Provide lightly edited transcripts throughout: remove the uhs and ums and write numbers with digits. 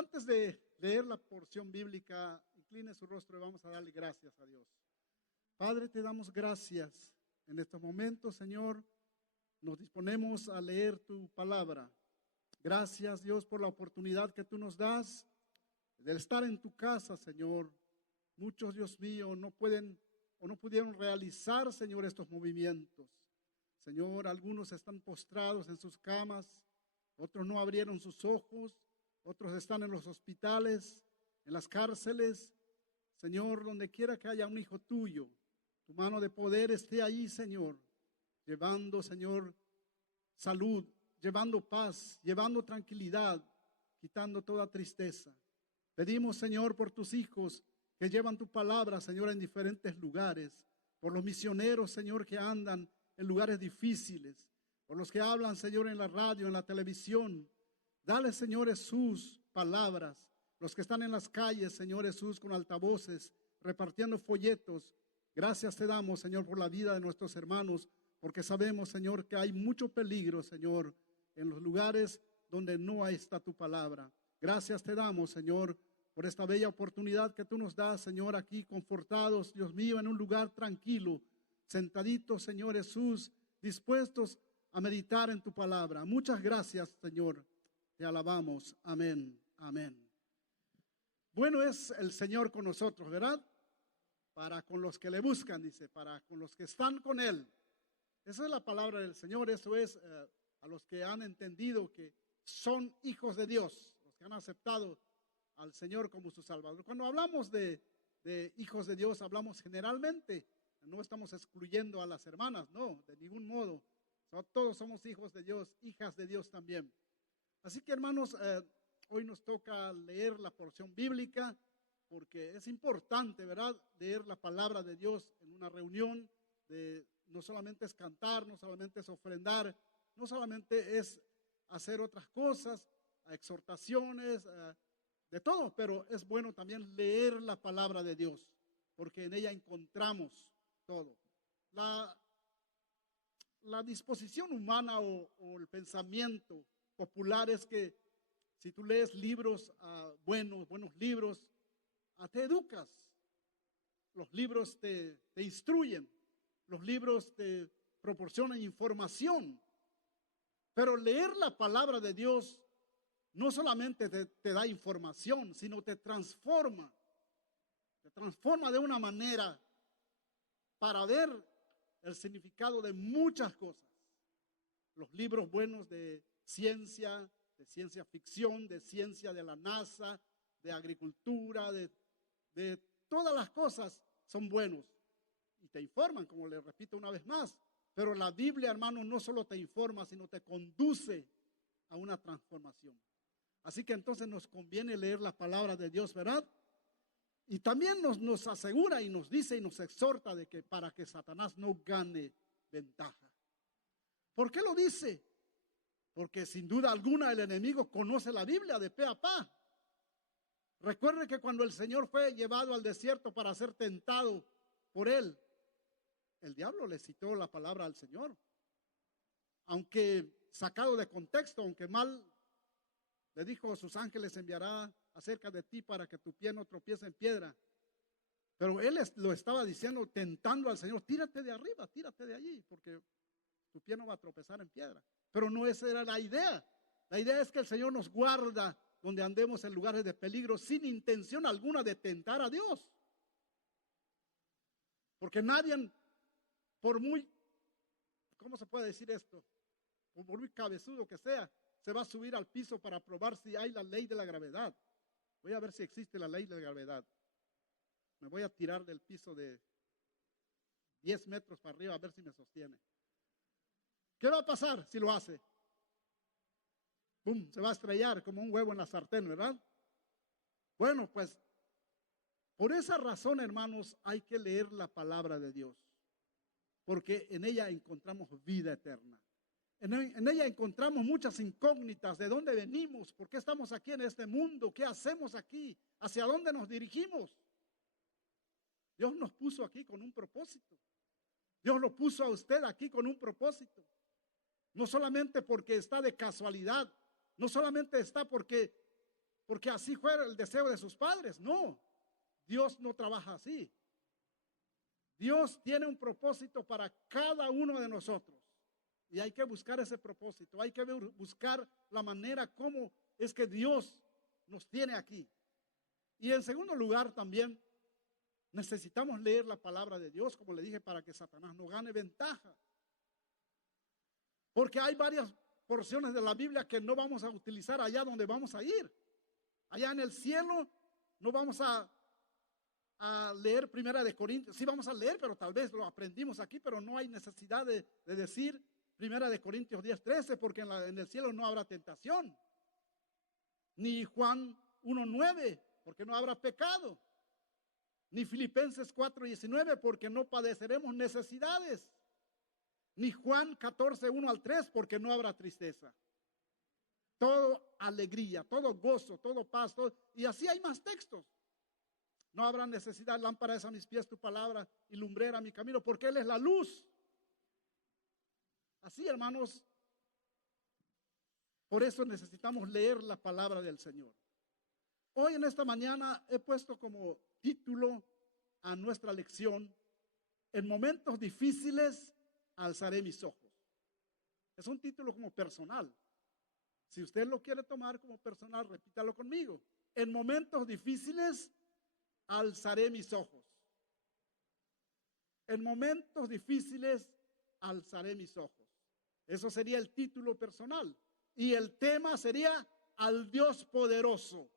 Antes de leer la porción bíblica, incline su rostro y vamos a darle gracias a Dios. Padre, te damos gracias en estos momentos, Señor. Nos disponemos a leer tu palabra. Gracias, Dios, por la oportunidad que tú nos das de estar en tu casa, Señor. Muchos, Dios mío, no pueden o no pudieron realizar, Señor, estos movimientos. Señor, algunos están postrados en sus camas, otros no abrieron sus ojos, otros están en los hospitales, en las cárceles. Señor, donde quiera que haya un hijo tuyo, tu mano de poder esté ahí, Señor, llevando, Señor, salud, llevando paz, llevando tranquilidad, quitando toda tristeza. Pedimos, Señor, por tus hijos que llevan tu palabra, Señor, en diferentes lugares, por los misioneros, Señor, que andan en lugares difíciles, por los que hablan, Señor, en la radio, en la televisión. Dale, Señor Jesús, palabras. Los que están en las calles, Señor Jesús, con altavoces, repartiendo folletos. Gracias te damos, Señor, por la vida de nuestros hermanos, porque sabemos, Señor, que hay mucho peligro, Señor, en los lugares donde no está tu palabra. Gracias te damos, Señor, por esta bella oportunidad que tú nos das, Señor, aquí confortados, Dios mío, en un lugar tranquilo, sentaditos, Señor Jesús, dispuestos a meditar en tu palabra. Muchas gracias, Señor. Te alabamos. Amén. Amén. Bueno es el Señor con nosotros, ¿verdad? Para con los que le buscan, dice, para con los que están con Él. Esa es la palabra del Señor. Eso es a los que han entendido que son hijos de Dios, los que han aceptado al Señor como su Salvador. Cuando hablamos de hijos de Dios, hablamos generalmente, no estamos excluyendo a las hermanas, no, de ningún modo. Todos somos hijos de Dios, hijas de Dios también. Así que, hermanos, hoy nos toca leer la porción bíblica, porque es importante, ¿verdad?, leer la palabra de Dios en una reunión. No solamente es cantar, no solamente es ofrendar, no solamente es hacer otras cosas, exhortaciones, de todo, pero es bueno también leer la palabra de Dios, porque en ella encontramos todo. La disposición humana o el pensamiento popular es que si tú lees libros buenos libros, te educas. Los libros te instruyen, los libros te proporcionan información, pero leer la palabra de Dios no solamente te da información, sino te transforma de una manera para ver el significado de muchas cosas. Los libros buenos de ciencia ficción, de ciencia de la NASA, de agricultura, de todas las cosas son buenos y te informan, como les repito una vez más. Pero la Biblia, hermano, no solo te informa, sino te conduce a una transformación. Así que entonces nos conviene leer la palabra de Dios, ¿verdad? Y también nos asegura y nos dice y nos exhorta de que para que Satanás no gane ventaja. ¿Por qué lo dice? Porque sin duda alguna el enemigo conoce la Biblia de pe a pa. Recuerde que cuando el Señor fue llevado al desierto para ser tentado por él, el diablo le citó la palabra al Señor. Aunque sacado de contexto, aunque mal, le dijo: sus ángeles enviará acerca de ti para que tu pie no tropiece en piedra. Pero él lo estaba diciendo, tentando al Señor: tírate de arriba, tírate de allí, porque tu pie no va a tropezar en piedra. Pero no esa era la idea. La idea es que el Señor nos guarda donde andemos en lugares de peligro sin intención alguna de tentar a Dios. Porque nadie, por muy, ¿cómo se puede decir esto? Por muy cabezudo que sea, se va a subir al piso para probar si hay la ley de la gravedad. Voy a ver si existe la ley de la gravedad. Me voy a tirar del piso de 10 metros para arriba a ver si me sostiene. ¿Qué va a pasar si lo hace? ¡Pum! Se va a estrellar como un huevo en la sartén, ¿verdad? Bueno, pues por esa razón, hermanos, hay que leer la palabra de Dios, porque en ella encontramos vida eterna. En ella encontramos muchas incógnitas: de dónde venimos, por qué estamos aquí en este mundo, qué hacemos aquí, hacia dónde nos dirigimos. Dios nos puso aquí con un propósito. Dios lo puso a usted aquí con un propósito. No solamente porque está de casualidad, no solamente está porque porque así fue el deseo de sus padres. No, Dios no trabaja así. Dios tiene un propósito para cada uno de nosotros. Y hay que buscar ese propósito. Hay que buscar la manera como es que Dios nos tiene aquí. Y en segundo lugar también necesitamos leer la palabra de Dios, como le dije, para que Satanás no gane ventaja. Porque hay varias porciones de la Biblia que no vamos a utilizar allá donde vamos a ir. Allá en el cielo no vamos a leer Primera de Corintios. Sí vamos a leer, pero tal vez lo aprendimos aquí, pero no hay necesidad de decir Primera de Corintios 10:13, porque en el cielo no habrá tentación. Ni Juan 1:9, porque no habrá pecado. Ni Filipenses 4:19, porque no padeceremos necesidades. Ni Juan 14:1-3, porque no habrá tristeza. Todo alegría, todo gozo, todo paz, y así hay más textos. No habrá necesidad, lámpara es a mis pies tu palabra y lumbrera mi camino, porque Él es la luz. Así, hermanos, por eso necesitamos leer la palabra del Señor. Hoy en esta mañana he puesto como título a nuestra lección: en momentos difíciles alzaré mis ojos. Es un título como personal. Si usted lo quiere tomar como personal, repítalo conmigo. En momentos difíciles alzaré mis ojos. En momentos difíciles alzaré mis ojos. Eso sería el título personal. Y el tema sería: al Dios poderoso.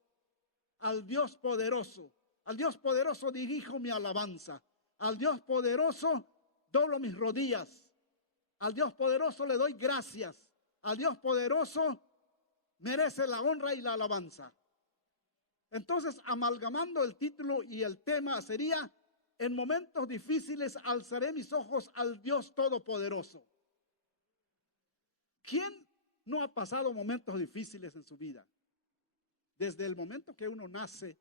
Al Dios poderoso. Al Dios poderoso dirijo mi alabanza. Al Dios poderoso doblo mis rodillas. Al Dios poderoso le doy gracias. Al Dios poderoso merece la honra y la alabanza. Entonces, amalgamando el título y el tema sería: en momentos difíciles alzaré mis ojos al Dios todopoderoso. ¿Quién no ha pasado momentos difíciles en su vida? Desde el momento que uno nace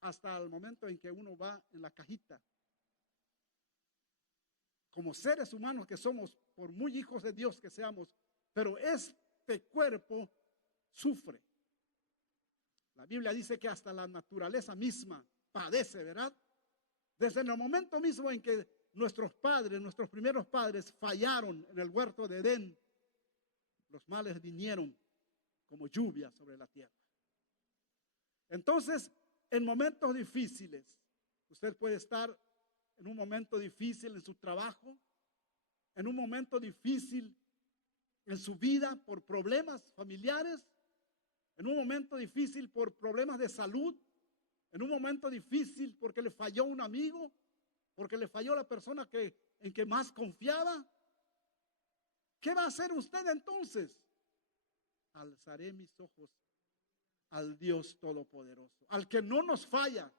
hasta el momento en que uno va en la cajita. Como seres humanos que somos, por muy hijos de Dios que seamos, pero este cuerpo sufre. La Biblia dice que hasta la naturaleza misma padece, ¿verdad? Desde el momento mismo en que nuestros padres, nuestros primeros padres fallaron en el huerto de Edén, los males vinieron como lluvia sobre la tierra. Entonces, en momentos difíciles, usted puede estar en un momento difícil en su trabajo, en un momento difícil en su vida por problemas familiares, en un momento difícil por problemas de salud, en un momento difícil porque le falló un amigo, porque le falló la persona en que más confiaba. ¿Qué va a hacer usted entonces? Alzaré mis ojos al Dios todopoderoso, al que no nos falla.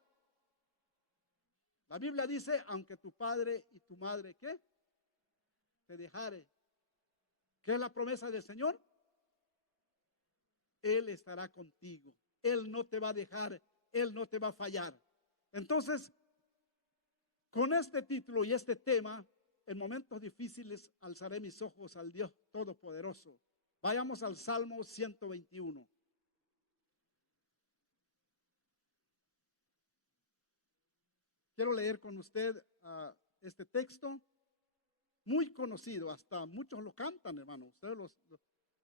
La Biblia dice: aunque tu padre y tu madre, ¿qué? Te dejare. ¿Qué es la promesa del Señor? Él estará contigo. Él no te va a dejar. Él no te va a fallar. Entonces, con este título y este tema, en momentos difíciles alzaré mis ojos al Dios todopoderoso. Vayamos al Salmo 121. Quiero leer con usted este texto, muy conocido, hasta muchos lo cantan, hermano. ¿Usted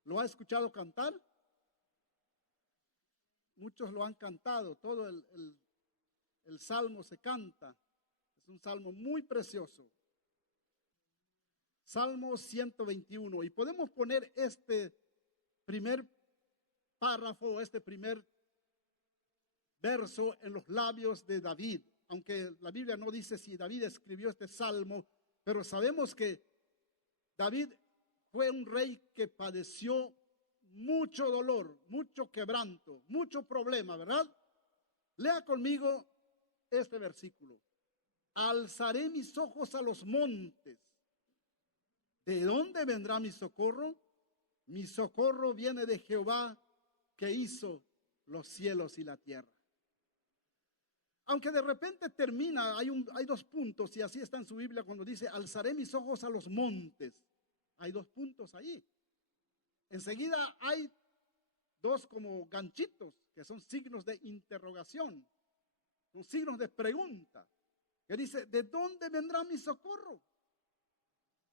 lo ha escuchado cantar? Muchos lo han cantado, todo el salmo se canta. Es un salmo muy precioso. Salmo 121. Y podemos poner este primer párrafo, este primer verso en los labios de David. Aunque la Biblia no dice si David escribió este salmo, pero sabemos que David fue un rey que padeció mucho dolor, mucho quebranto, mucho problema, ¿verdad? Lea conmigo este versículo. Alzaré mis ojos a los montes. ¿De dónde vendrá mi socorro? Mi socorro viene de Jehová, que hizo los cielos y la tierra. Aunque de repente termina, hay dos puntos, y así está en su Biblia cuando dice: alzaré mis ojos a los montes. Hay dos puntos ahí. Enseguida hay dos como ganchitos, que son signos de interrogación, son signos de pregunta, que dice, ¿de dónde vendrá mi socorro?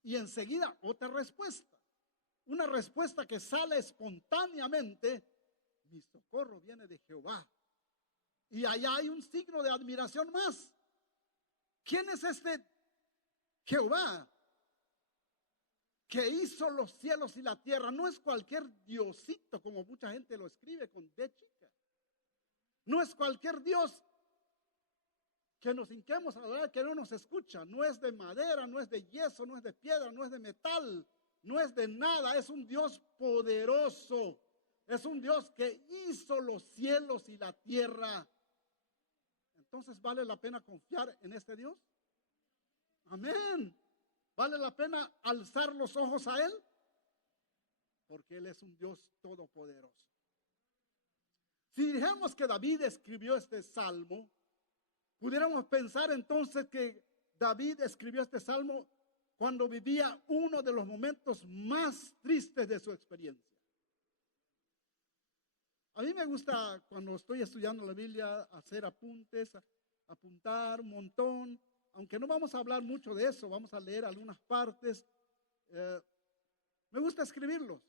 Y enseguida otra respuesta, una respuesta que sale espontáneamente, mi socorro viene de Jehová. Y allá hay un signo de admiración más. ¿Quién es este Jehová que hizo los cielos y la tierra? No es cualquier diosito como mucha gente lo escribe con D chica. No es cualquier Dios que nos hinquemos a adorar, que no nos escucha. No es de madera, no es de yeso, no es de piedra, no es de metal, no es de nada. Es un Dios poderoso. Es un Dios que hizo los cielos y la tierra. Entonces, ¿vale la pena confiar en este Dios? Amén. ¿Vale la pena alzar los ojos a Él? Porque Él es un Dios todopoderoso. Si dijéramos que David escribió este salmo, pudiéramos pensar entonces que David escribió este salmo cuando vivía uno de los momentos más tristes de su experiencia. A mí me gusta cuando estoy estudiando la Biblia hacer apuntes, apuntar un montón, aunque no vamos a hablar mucho de eso, vamos a leer algunas partes. Me gusta escribirlos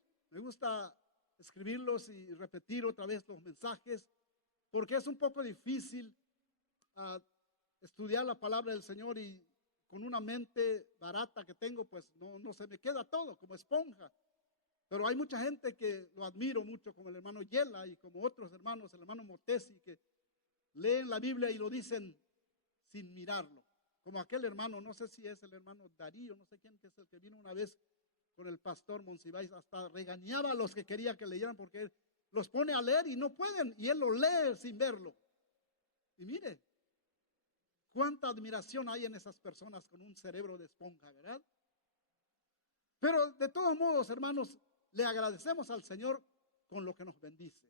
y repetir otra vez los mensajes, porque es un poco difícil estudiar la palabra del Señor y con una mente barata que tengo, pues no se me queda todo como esponja. Pero hay mucha gente que lo admiro mucho, como el hermano Yela y como otros hermanos, el hermano Motesi, que leen la Biblia y lo dicen sin mirarlo. Como aquel hermano, no sé si es el hermano Darío, no sé quién, que es el que vino una vez con el pastor Monsiváis, hasta regañaba a los que quería que leyeran porque él los pone a leer y no pueden, y él lo lee sin verlo. Y mire, cuánta admiración hay en esas personas con un cerebro de esponja, ¿verdad? Pero de todos modos, hermanos, le agradecemos al Señor con lo que nos bendice,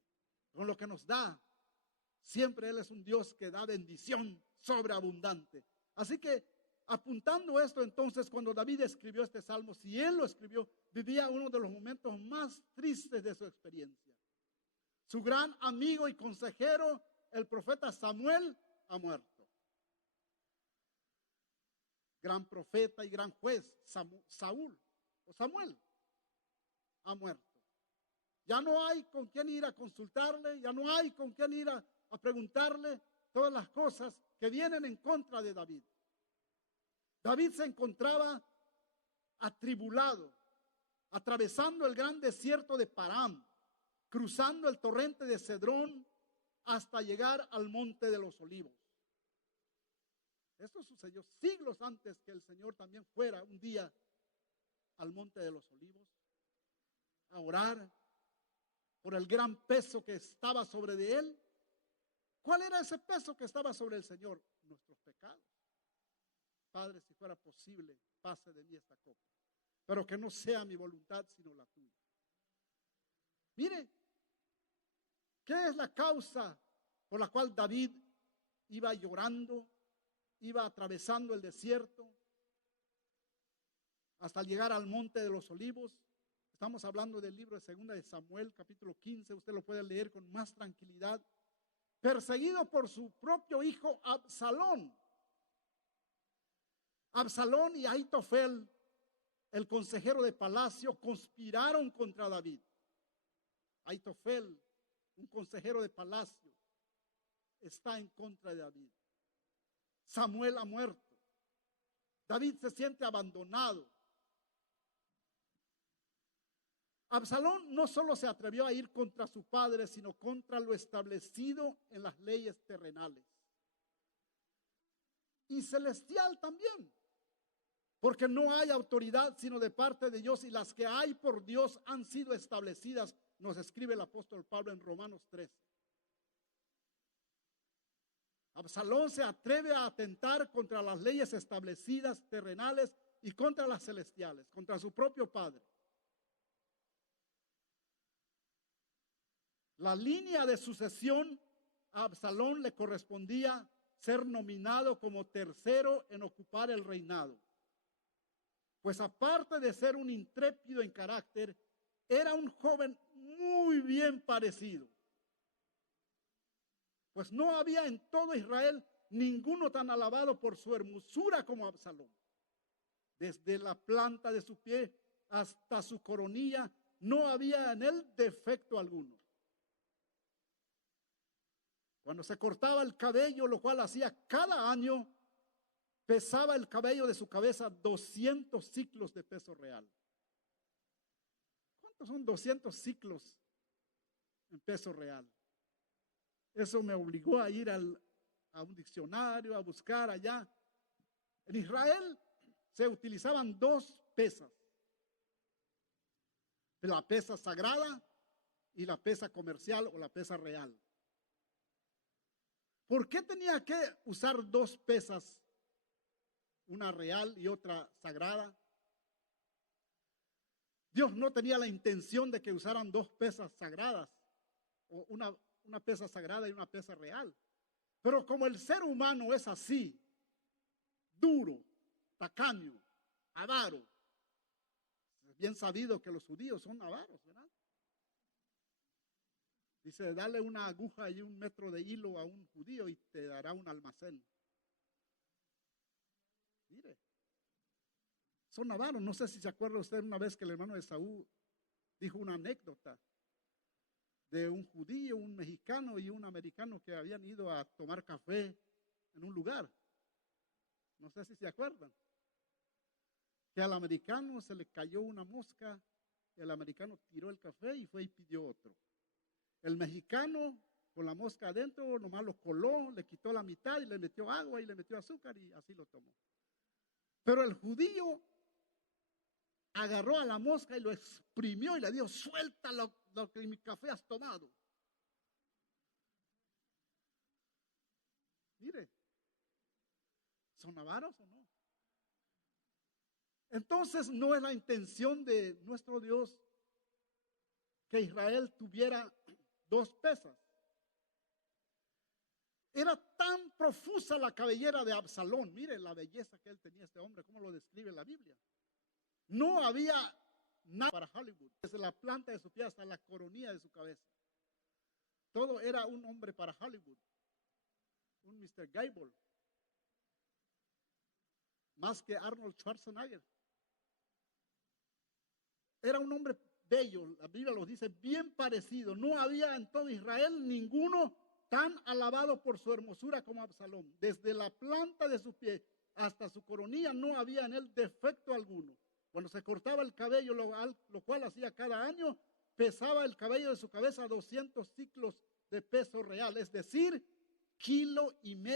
con lo que nos da. Siempre Él es un Dios que da bendición sobreabundante. Así que apuntando esto, entonces, cuando David escribió este salmo, si él lo escribió, vivía uno de los momentos más tristes de su experiencia. Su gran amigo y consejero, el profeta Samuel, ha muerto. Gran profeta y gran juez, Samuel ha muerto. Ya no hay con quién ir a consultarle, ya no hay con quién ir a preguntarle todas las cosas que vienen en contra de David. David se encontraba atribulado, atravesando el gran desierto de Param, cruzando el torrente de Cedrón hasta llegar al monte de los Olivos. Esto sucedió siglos antes que el Señor también fuera un día al monte de los Olivos a orar por el gran peso que estaba sobre de él. ¿Cuál era ese peso que estaba sobre el Señor? Nuestros pecados. Padre, si fuera posible, pase de mí esta copa, pero que no sea mi voluntad sino la tuya. Mire, ¿qué es la causa por la cual David iba llorando, iba atravesando el desierto hasta llegar al monte de los Olivos? Estamos hablando del libro de 2 de Samuel, capítulo 15, usted lo puede leer con más tranquilidad. Perseguido por su propio hijo Absalón. Absalón y Ahitofel, el consejero de palacio, conspiraron contra David. Ahitofel, un consejero de palacio, está en contra de David. Samuel ha muerto. David se siente abandonado. Absalón no solo se atrevió a ir contra su padre, sino contra lo establecido en las leyes terrenales y celestial también, porque no hay autoridad sino de parte de Dios, y las que hay por Dios han sido establecidas, nos escribe el apóstol Pablo en Romanos 13. Absalón se atreve a atentar contra las leyes establecidas terrenales y contra las celestiales, contra su propio padre. La línea de sucesión, a Absalón le correspondía ser nominado como tercero en ocupar el reinado. Pues aparte de ser un intrépido en carácter, era un joven muy bien parecido, pues no había en todo Israel ninguno tan alabado por su hermosura como Absalón. Desde la planta de su pie hasta su coronilla, no había en él defecto alguno. Cuando se cortaba el cabello, lo cual hacía cada año, pesaba el cabello de su cabeza 200 ciclos de peso real. ¿Cuántos son 200 ciclos en peso real? Eso me obligó a ir a un diccionario, a buscar allá. En Israel se utilizaban dos pesas: la pesa sagrada y la pesa comercial o la pesa real. ¿Por qué tenía que usar dos pesas, una real y otra sagrada? Dios no tenía la intención de que usaran dos pesas sagradas, o una pesa sagrada y una pesa real. Pero como el ser humano es así, duro, tacaño, avaro, es bien sabido que los judíos son avaros, ¿verdad? Dice, dale una aguja y 1 metro de hilo a un judío y te dará un almacén. Mire, son avaros. No sé si se acuerda usted una vez que el hermano de Esaú dijo una anécdota de un judío, un mexicano y un americano que habían ido a tomar café en un lugar. No sé si se acuerdan. Que al americano se le cayó una mosca, y el americano tiró el café y fue y pidió otro. El mexicano, con la mosca adentro, nomás lo coló, le quitó la mitad y le metió agua y le metió azúcar y así lo tomó. Pero el judío agarró a la mosca y lo exprimió y le dijo, suelta lo que en mi café has tomado. Mire, ¿son avaros o no? Entonces no es la intención de nuestro Dios que Israel tuviera dos pesas. Era tan profusa la cabellera de Absalón. Mire la belleza que él tenía, este hombre, cómo lo describe la Biblia. No había nada para Hollywood, desde la planta de su pie hasta la coronilla de su cabeza. Todo era un hombre para Hollywood, un Mr. Gable, más que Arnold Schwarzenegger. Era un hombre bello, la Biblia lo dice, bien parecido. No había en todo Israel ninguno tan alabado por su hermosura como Absalón. Desde la planta de su pie hasta su coronilla no había en él defecto alguno. Cuando se cortaba el cabello, lo cual hacía cada año, pesaba el cabello de su cabeza 200 ciclos de peso real, es decir, 1,5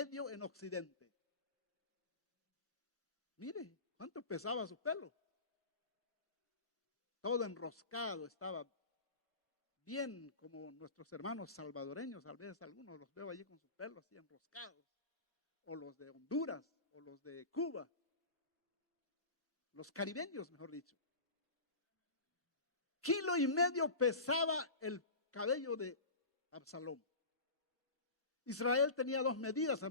kilos en occidente. Mire, ¿cuánto pesaba su pelo? Todo enroscado estaba, bien como nuestros hermanos salvadoreños, a veces algunos los veo allí con su pelo así enroscados, o los de Honduras, o los de Cuba, los caribeños, mejor dicho. 1,5 kilos pesaba el cabello de Absalón. Israel tenía dos medidas.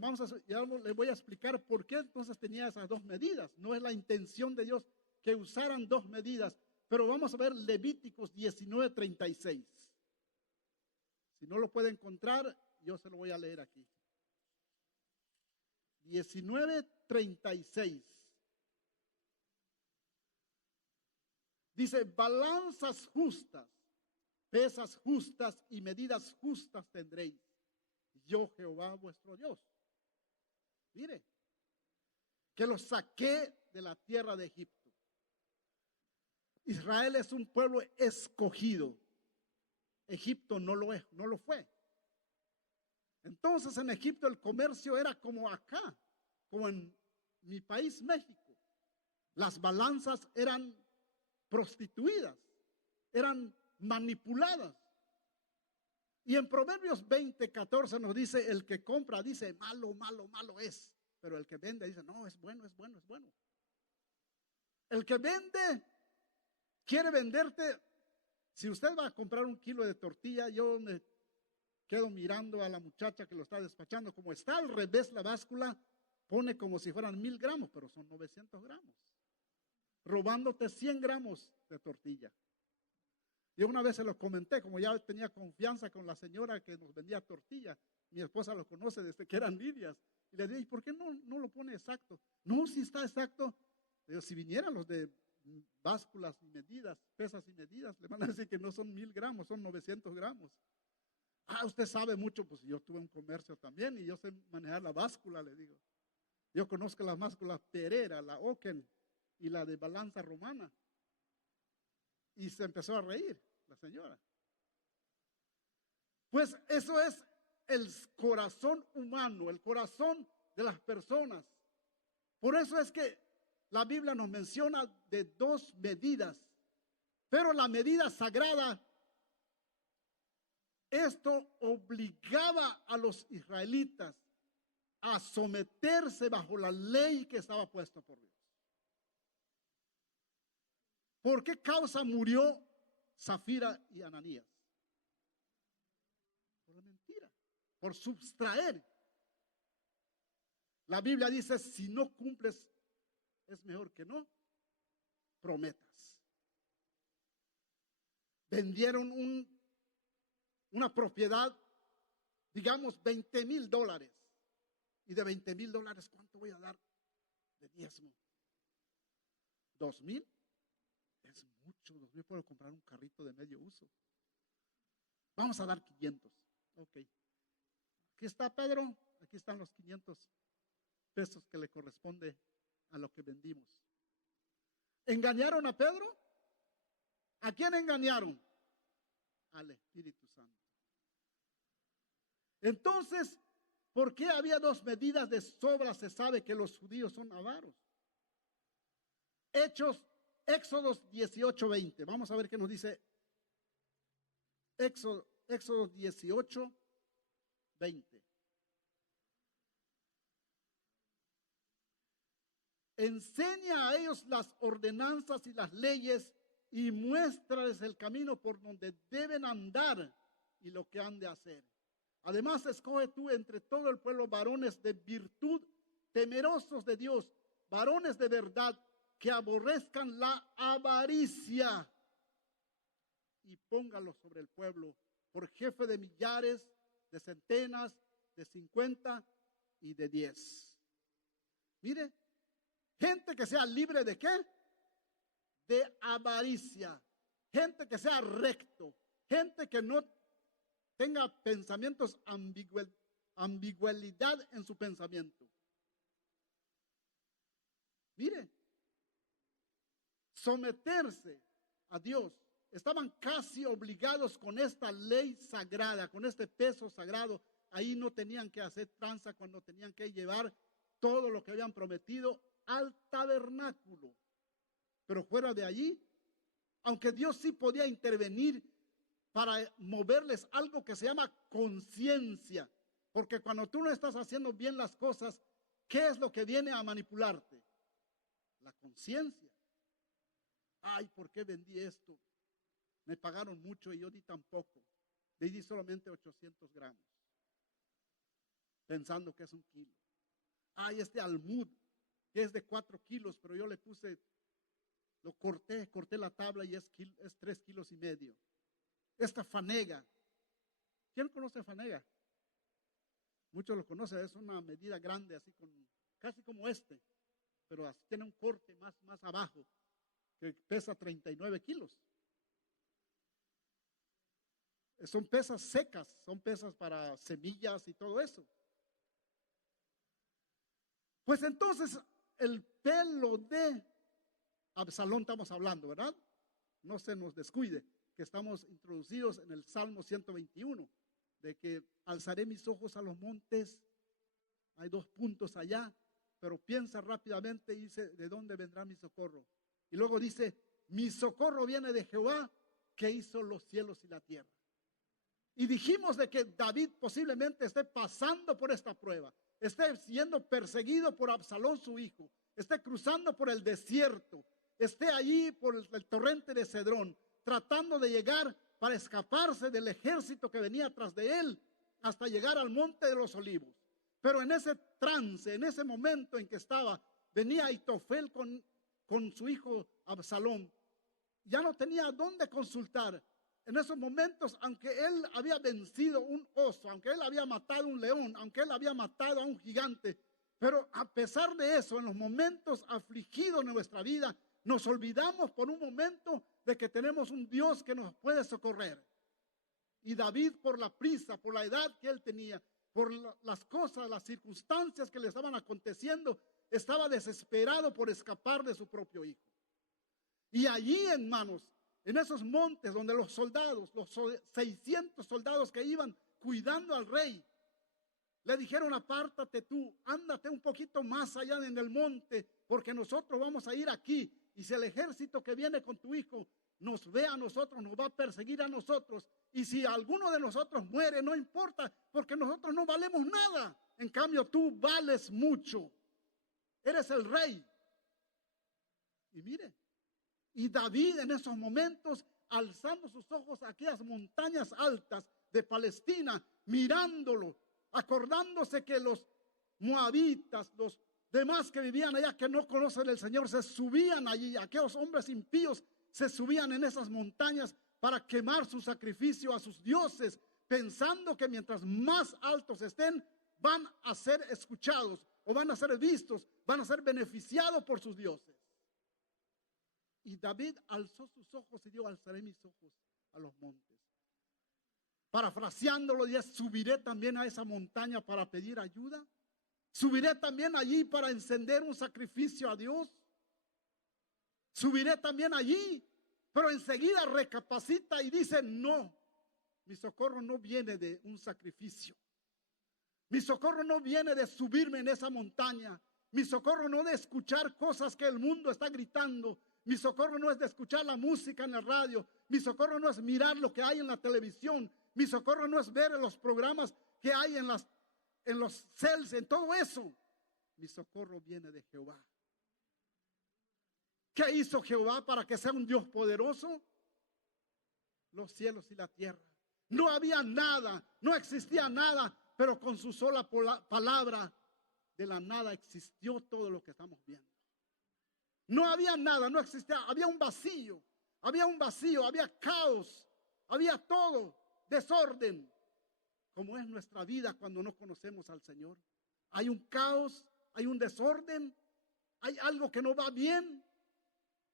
Ya les voy a explicar por qué entonces tenía esas dos medidas. No es la intención de Dios que usaran dos medidas, pero vamos a ver Levíticos 19:36. Si no lo puede encontrar, yo se lo voy a leer aquí. 19:36. Dice, balanzas justas, pesas justas y medidas justas tendréis. Yo, Jehová, vuestro Dios. Mire, que los saqué de la tierra de Egipto. Israel es un pueblo escogido. Egipto no lo fue. Entonces en Egipto el comercio era como acá, como en mi país, México. Las balanzas eran prostituidas, eran manipuladas. Y en Proverbios 20:14 nos dice, el que compra dice, malo, malo, malo es. Pero el que vende dice, no, es bueno, es bueno, es bueno. El que vende quiere venderte. Si usted va a comprar 1 kilo de tortilla, yo me quedo mirando a la muchacha que lo está despachando. Como está al revés la báscula, pone como si fueran 1,000 gramos, pero son 900 gramos. Robándote 100 gramos de tortilla. Y una vez se lo comenté, como ya tenía confianza con la señora que nos vendía tortilla. Mi esposa lo conoce desde que eran lidias. Y le dije, ¿por qué no lo pone exacto? No, si está exacto. Digo, si vinieran los de básculas y medidas, pesas y medidas, le van a decir que no son 1000 gramos, son 900 gramos. Ah, usted sabe mucho. Pues yo tuve un comercio también y yo sé manejar la báscula, le digo. Yo conozco las básculas Perera, la Oken y la de balanza romana. Y se empezó a reír la señora. Pues eso es el corazón humano, el corazón de las personas. Por eso es que la Biblia nos menciona de 2 medidas. Pero la medida sagrada, esto obligaba a los israelitas a someterse bajo la ley que estaba puesta por Dios. ¿Por qué causa murió Zafira y Ananías? Por la mentira, por sustraer. La Biblia dice, si no cumples, es mejor que no prometas. Vendieron una propiedad, digamos $20,000. Y de $20,000, ¿cuánto voy a dar de diezmo? 2,000. Es mucho. 2,000 puedo comprar un carrito de medio uso. Vamos a dar 500. Ok. Aquí está Pedro. Aquí están los 500 pesos que le corresponde a lo que vendimos. ¿Engañaron a Pedro? ¿A quién engañaron? Al Espíritu Santo. Entonces, ¿por qué había 2 medidas de sobra? Se sabe que los judíos son avaros. Éxodo 18:20. Vamos a ver qué nos dice Éxodo 18:20. Enseña a ellos las ordenanzas y las leyes y muéstrales el camino por donde deben andar y lo que han de hacer. Además, escoge tú entre todo el pueblo varones de virtud, temerosos de Dios, varones de verdad, que aborrezcan la avaricia, y póngalos sobre el pueblo por jefe de millares, de centenas, de 50 y de 10. Mire, gente que sea libre de ¿qué? De avaricia. Gente que sea recto. Gente que no tenga pensamientos, ambigüedad en su pensamiento. Mire, someterse a Dios. Estaban casi obligados con esta ley sagrada, con este peso sagrado. Ahí no tenían que hacer tranza cuando tenían que llevar todo lo que habían prometido al tabernáculo. Pero fuera de allí, aunque Dios sí podía intervenir para moverles algo que se llama conciencia, porque cuando tú no estás haciendo bien las cosas, ¿qué es lo que viene a manipularte? La conciencia. Ay, ¿por qué vendí esto? Me pagaron mucho y yo di tan poco. Le di solamente 800 gramos, pensando que es 1 kilo. Ay, este almud, que es de 4 kilos, pero yo le puse, lo corté la tabla y es 3,5 kilos. Esta fanega. ¿Quién conoce fanega? Muchos lo conocen, es una medida grande, así casi como este, pero tiene un corte más abajo, que pesa 39 kilos. Son pesas secas, son pesas para semillas y todo eso. Pues entonces, el pelo de Absalón estamos hablando, ¿verdad? No se nos descuide que estamos introducidos en el Salmo 121, de que alzaré mis ojos a los montes. Hay 2 puntos allá, pero piensa rápidamente y dice, ¿de dónde vendrá mi socorro? Y luego dice, mi socorro viene de Jehová, que hizo los cielos y la tierra. Y dijimos de que David posiblemente esté pasando por esta prueba, esté siendo perseguido por Absalón su hijo, esté cruzando por el desierto, esté allí por el torrente de Cedrón, tratando de llegar para escaparse del ejército que venía tras de él hasta llegar al monte de los olivos. Pero en ese trance, en ese momento en que estaba, venía Aitofel con su hijo Absalón. Ya no tenía dónde consultar. en esos momentos, aunque él había vencido un oso, aunque él había matado un león, aunque él había matado a un gigante, pero a pesar de eso, en los momentos afligidos de nuestra vida, nos olvidamos por un momento de que tenemos un Dios que nos puede socorrer. Y David, por la prisa, por la edad que él tenía, por las cosas, las circunstancias que le estaban aconteciendo, estaba desesperado por escapar de su propio hijo. Y allí, hermanos, en esos montes donde los soldados, los 600 soldados que iban cuidando al rey, le dijeron: apártate tú, ándate un poquito más allá en el monte, porque nosotros vamos a ir aquí. Y si el ejército que viene con tu hijo nos ve a nosotros, nos va a perseguir a nosotros. Y si alguno de nosotros muere, no importa, porque nosotros no valemos nada. En cambio, tú vales mucho. Eres el rey. Y mire, y David en esos momentos, alzando sus ojos a aquellas montañas altas de Palestina, mirándolo, acordándose que los moabitas, los demás que vivían allá, que no conocen el Señor, se subían allí. Aquellos hombres impíos se subían en esas montañas para quemar su sacrificio a sus dioses, pensando que mientras más altos estén, van a ser escuchados o van a ser vistos, van a ser beneficiados por sus dioses. Y David alzó sus ojos y dijo: alzaré mis ojos a los montes. Parafraseándolo, ya subiré también a esa montaña para pedir ayuda. Subiré también allí para encender un sacrificio a Dios. Subiré también allí, pero enseguida recapacita y dice: no, mi socorro no viene de un sacrificio. Mi socorro no viene de subirme en esa montaña. Mi socorro no de escuchar cosas que el mundo está gritando. Mi socorro no es de escuchar la música en la radio. Mi socorro no es mirar lo que hay en la televisión. Mi socorro no es ver los programas que hay en los cells, en todo eso. Mi socorro viene de Jehová. ¿Qué hizo Jehová para que sea un Dios poderoso? Los cielos y la tierra. No había nada, no existía nada, pero con su sola palabra, de la nada existió todo lo que estamos viendo. No había nada, no existía, había un vacío, había caos, había todo, desorden, como es nuestra vida cuando no conocemos al Señor. Hay un caos, hay un desorden, hay algo que no va bien,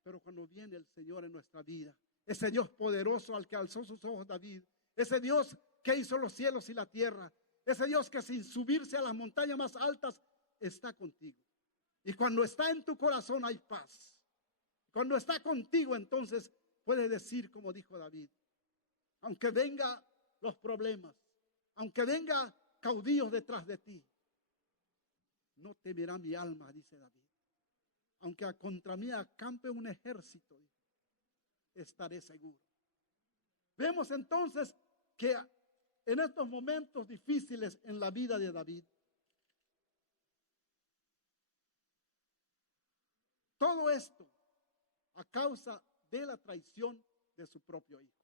pero cuando viene el Señor en nuestra vida, ese Dios poderoso al que alzó sus ojos David, ese Dios que hizo los cielos y la tierra, ese Dios que sin subirse a las montañas más altas está contigo. Y cuando está en tu corazón hay paz. Cuando está contigo, entonces puedes decir como dijo David: aunque venga los problemas, aunque venga caudillos detrás de ti, no temerá mi alma, dice David. Aunque contra mí acampe un ejército, estaré seguro. Vemos entonces que en estos momentos difíciles en la vida de David, todo esto a causa de la traición de su propio hijo.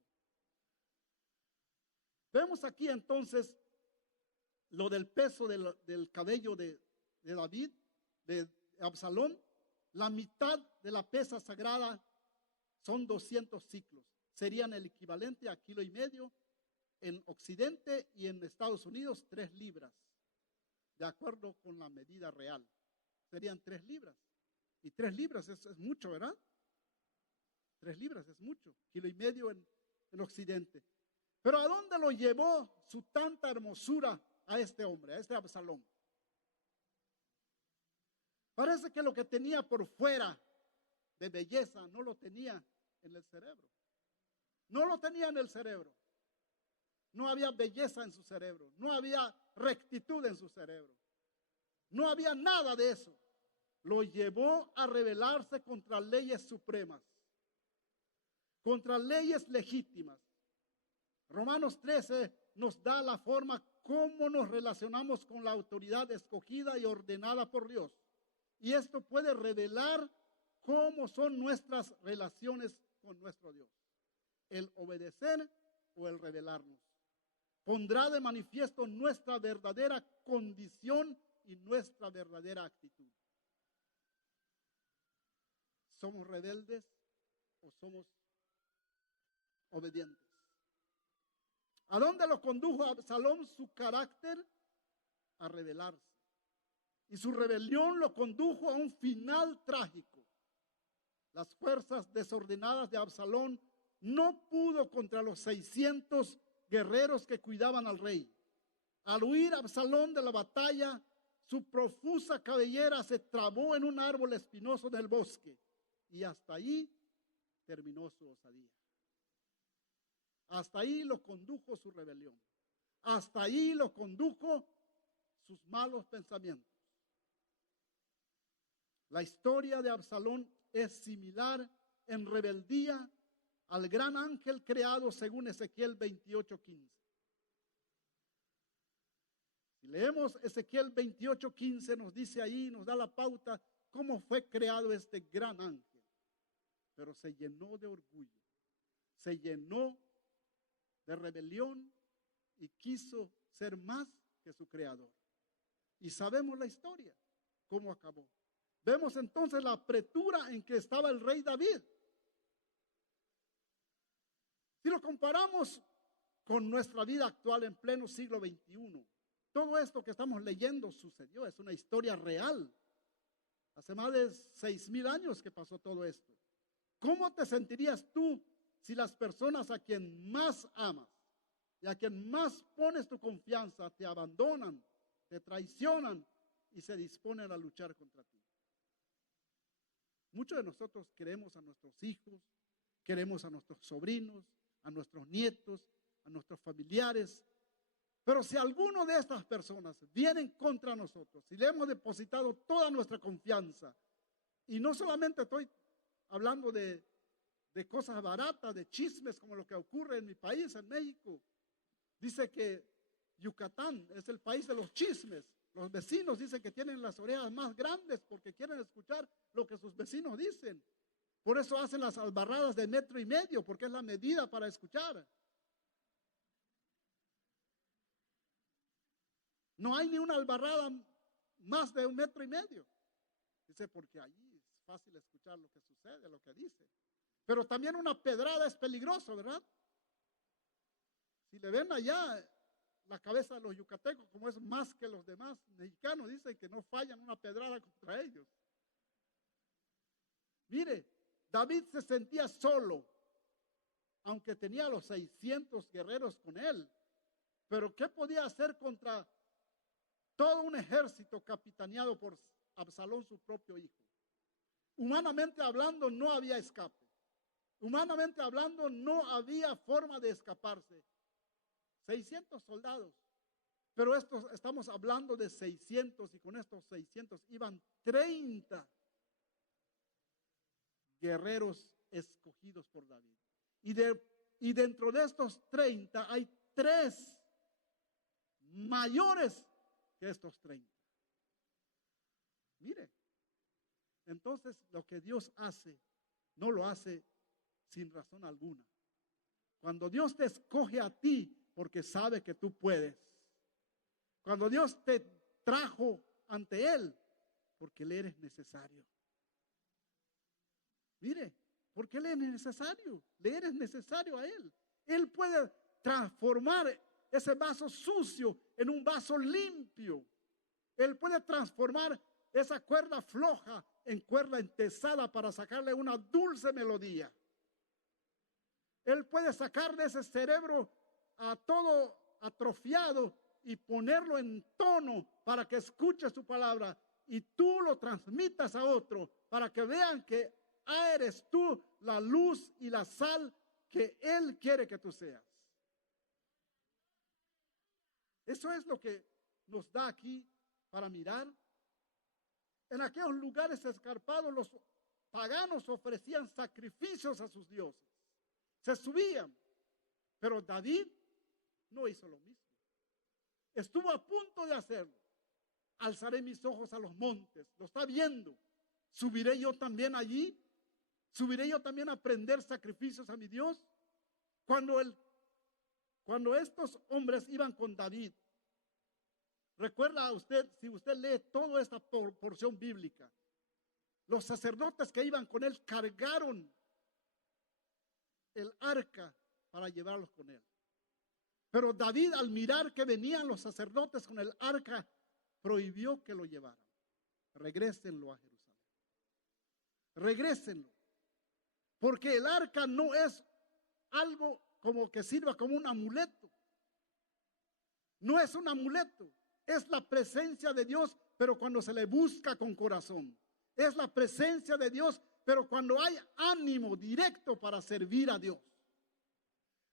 Vemos aquí entonces lo del peso del cabello de David, de Absalón. La mitad de la pesa sagrada son 200 ciclos. Serían el equivalente a 1,5 kilos en Occidente, y en Estados Unidos 3 libras. De acuerdo con la medida real, serían 3 libras. Y 3 libras es mucho, ¿verdad? 3 libras es mucho. 1,5 kilos en Occidente. Pero ¿a dónde lo llevó su tanta hermosura a este hombre, a este Absalón? Parece que lo que tenía por fuera de belleza no lo tenía en el cerebro. No lo tenía en el cerebro. No había belleza en su cerebro. No había rectitud en su cerebro. No había nada de eso. Lo llevó a rebelarse contra leyes supremas, contra leyes legítimas. Romanos 13 nos da la forma cómo nos relacionamos con la autoridad escogida y ordenada por Dios. Y esto puede revelar cómo son nuestras relaciones con nuestro Dios. El obedecer o el rebelarnos. Pondrá de manifiesto nuestra verdadera condición y nuestra verdadera actitud. ¿Somos rebeldes o somos obedientes? ¿A dónde lo condujo Absalón su carácter? A rebelarse. Y su rebelión lo condujo a un final trágico. Las fuerzas desordenadas de Absalón no pudo contra los 600 guerreros que cuidaban al rey. Al huir Absalón de la batalla, su profusa cabellera se trabó en un árbol espinoso del bosque y hasta ahí terminó su osadía. Hasta ahí lo condujo su rebelión. Hasta ahí lo condujo sus malos pensamientos. La historia de Absalón es similar en rebeldía al gran ángel creado según Ezequiel 28:15. Si leemos Ezequiel 28:15, nos dice ahí, nos da la pauta cómo fue creado este gran ángel. Pero se llenó de orgullo, se llenó de rebelión y quiso ser más que su creador. Y sabemos la historia, cómo acabó. Vemos entonces la apretura en que estaba el rey David. Si lo comparamos con nuestra vida actual en pleno siglo XXI, todo esto que estamos leyendo sucedió, es una historia real. Hace más de 6,000 años que pasó todo esto. ¿Cómo te sentirías tú si las personas a quien más amas y a quien más pones tu confianza te abandonan, te traicionan y se disponen a luchar contra ti? Muchos de nosotros queremos a nuestros hijos, queremos a nuestros sobrinos, a nuestros nietos, a nuestros familiares. Pero si alguno de estas personas vienen contra nosotros, si le hemos depositado toda nuestra confianza, y no solamente estoy hablando de cosas baratas, de chismes como lo que ocurre en mi país, en México. Dice que Yucatán es el país de los chismes. Los vecinos dicen que tienen las orejas más grandes porque quieren escuchar lo que sus vecinos dicen. Por eso hacen las albarradas de 1,5 metros, porque es la medida para escuchar. No hay ni una albarrada más de 1,5 metros. Dice, porque allí es fácil escuchar lo que sucede, lo que dice. Pero también una pedrada es peligroso, ¿verdad? Si le ven allá la cabeza de los yucatecos, como es más que los demás mexicanos, dicen que no fallan una pedrada contra ellos. Mire, David se sentía solo, aunque tenía los 600 guerreros con él. Pero ¿qué podía hacer contra todo un ejército capitaneado por Absalón, su propio hijo? Humanamente hablando, no había escape. Humanamente hablando, no había forma de escaparse. 600 soldados. Pero estamos hablando de 600 y con estos 600 iban 30 guerreros escogidos por David. Y dentro de estos 30 hay 3 mayores que estos 30. Mire, entonces lo que Dios hace, no lo hace sin razón alguna. Cuando Dios te escoge a ti, porque sabe que tú puedes. Cuando Dios te trajo ante Él, porque le eres necesario. Mire, porque le eres necesario, le eres necesario a Él. Él puede transformar ese vaso sucio en un vaso limpio. Él puede transformar esa cuerda floja en cuerda entesada para sacarle una dulce melodía. Él puede sacar de ese cerebro a todo atrofiado y ponerlo en tono para que escuche su palabra y tú lo transmitas a otro para que vean que eres tú la luz y la sal que Él quiere que tú seas. Eso es lo que nos da aquí para mirar. En aquellos lugares escarpados los paganos ofrecían sacrificios a sus dioses. Se subían, pero David no hizo lo mismo. Estuvo a punto de hacerlo. Alzaré mis ojos a los montes, lo está viendo. ¿Subiré yo también allí? ¿Subiré yo también a prender sacrificios a mi Dios? Cuando estos hombres iban con David, recuerda usted, si usted lee toda esta porción bíblica, los sacerdotes que iban con él cargaron el arca para llevarlos con él. Pero David, al mirar que venían los sacerdotes con el arca, prohibió que lo llevaran. Regrésenlo a Jerusalén. Regrésenlo. Porque el arca no es algo como que sirva como un amuleto. No es un amuleto. Es la presencia de Dios, pero cuando se le busca con corazón. Es la presencia de Dios, pero cuando hay ánimo directo para servir a Dios.